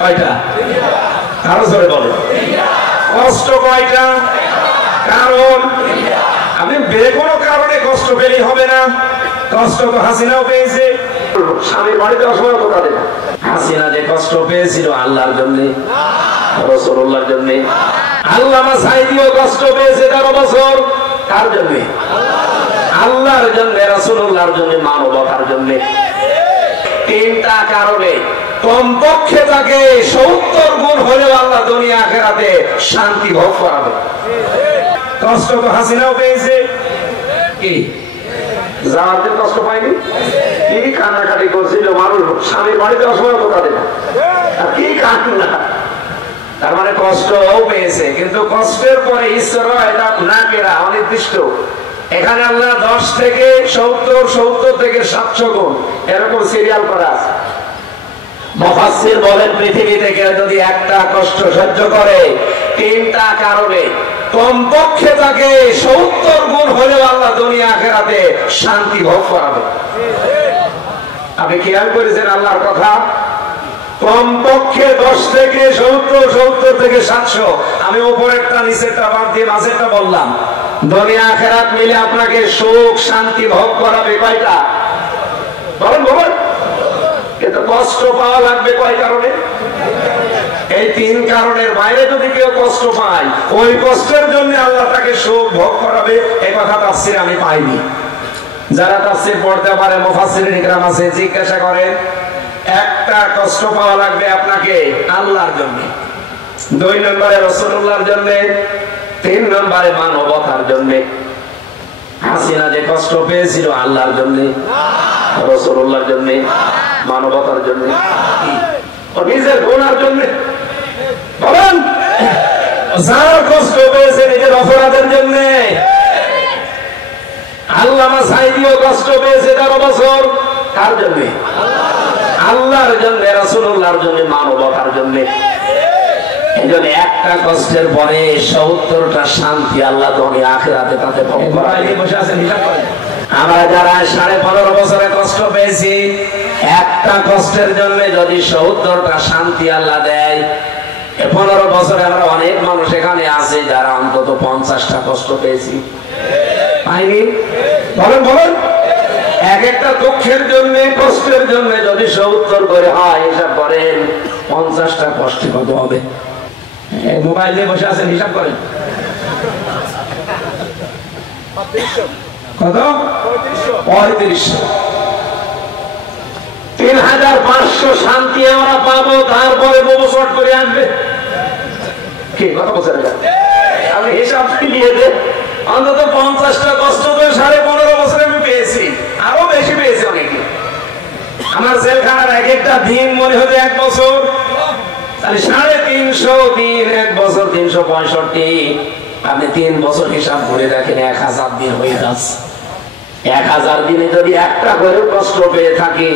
কয়টা? আরো জোরে বলেন। কষ্ট কয়টা? কারণ আমি কোনো কারণে কষ্ট পেলেই হবে না। কষ্ট তো হাসিনাও পেয়েছে, স্বামীর বাড়িতে অসময় তো কাঁদে না। হাসিনা যে কষ্ট পেয়েছিল আল্লাহর জন্য, রাসূলুল্লাহর জন্য। আল্লামা সাঈদীও কষ্ট পেয়েছে 13 বছর। কার জন্য? আল্লাহর জন্য, রাসূলুল্লাহর জন্য, মানবতার জন্য। তিনটা কারণে কমপক্ষে তাকে 70 গুণ হলেও আল্লাহ দুনিয়া আখিরাতে শান্তি ভোগ করাবে। কষ্ট তো হাসিনাও পেয়েছে, কি জামাতের কষ্ট পায়নি? কি কান্নাকাটি করছিল মানুষ, স্বামীর বাড়িতে অসময় তো কাঁদে না। কি কান্না! তার মানে কষ্টও পেয়েছে, কিন্তু কষ্টের পরে ঈশ্বর এটা না কেরা অনির্দিষ্ট। এখানে আল্লাহ 10 থেকে 70, 70 থেকে 700 গুণ এরকম সিরিয়াল করা আছে। মুফাসসির বলেন পৃথিবী থেকে যদি একটা কষ্ট সহ্য করে তিনটা কারণে কমপক্ষে তাকে 70 গুণ হলেও আল্লাহ দুনিয়া আখিরাতে শান্তি ভোগ করাবে। আপনি খেয়াল করেছেন আল্লাহর কথা? কমপক্ষে 10 থেকে 70, 70 থেকে 700। আমি উপরেরটা নিচেরটা বাদ দিয়ে মাঝেরটা বললাম। দুনিয়া আখিরাত মিলে আপনাকে সুখ শান্তি ভোগ করাবে কয়টা? বলেন বলেন। কিন্তু কষ্ট পাওয়া লাগবে কয় কারণে? এই 3 কারণের বাইরে যদি কেউ কষ্ট পায়, ওই কষ্টের জন্য আল্লাহ তাকে সুখ ভোগ করাবে। এই কথা তাফসীরে আমি পাইনি। যারা তাফসীর পড়তে পারে, মুফাসসিরিন ইকরাম আছে, জিজ্ঞাসা করেন। একটা কষ্ট পাওয়া লাগবে আপনাকে আল্লাহর জন্য, 2 নম্বরে রাসূলুল্লাহর জন্য, 3 নম্বরে মানবতার জন্য। হাসিনা যে কষ্ট পেয়েছিল আল্লাহর জন্য, রাসূলুল্লাহর জন্য, মানবতার জন্য, ও নিজের গুনার জন্য। বলেন, যার কষ্ট পেয়েছে নিজের অপরাধের জন্য। আল্লামা সাঈদীও কষ্ট পেয়েছে 13 বছর। কার জন্য? আল্লাহর জন্য, রাসূলুল্লাহর জন্য, মানবতার জন্য। এইজন্য একটা কষ্টের পরে 70টা শান্তি আল্লাহ দুনিয়া আখিরাতে তাতে ভোগ করাবে। বসে আছেন, হিসাব করেন। আমরা যারা 15.5 বছরে কষ্ট পেয়েছি, একটা কষ্টের জন্য যদি 70টা শান্তি আল্লাহ দেয়, 15 বছরে আমরা অনেক মানুষ এখানে আছে যারা অন্তত 50টা কষ্ট পেয়েছি, পাইনি? বলেন বলেন। এক একটা দুঃখের জন্য, কষ্টের জন্য যদি 70 করে হয়, হিসাব করেন 50টা কষ্টে কত হবে? মোবাইল নিয়ে বসে আছেন, হিসাব করেন। কত? 3500। 3500 শান্তি আমরা পাবো, তারপরে বছর করে আসবে। কি কত বছর? আমি হিসাব মিলিয়ে দে, অন্তত 50টা কষ্ট তো 15.5 বছরে আমি পেয়েছি, আরো বেশি পেয়েছি অনেকে। আমার জেলখানার এক একটা দিন মনে হতো 1 বছর, তাহলে 350 দিন, 1 বছর 365। আপনি 3 বছর হিসাব করে দেখেন, 1000 দিন হয়ে যাচ্ছে। 1000 দিনে যদি একটা করে কষ্ট পেয়ে থাকি,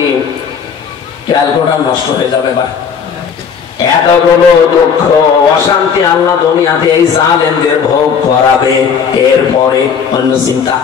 ক্যালকুলেটর নষ্ট হয়ে যাবে। বা এতগুলো দুঃখ অশান্তি আল্লাহ দুনিয়াতে এই জালেমদের ভোগ করাবে, এরপরে অন্য চিন্তা।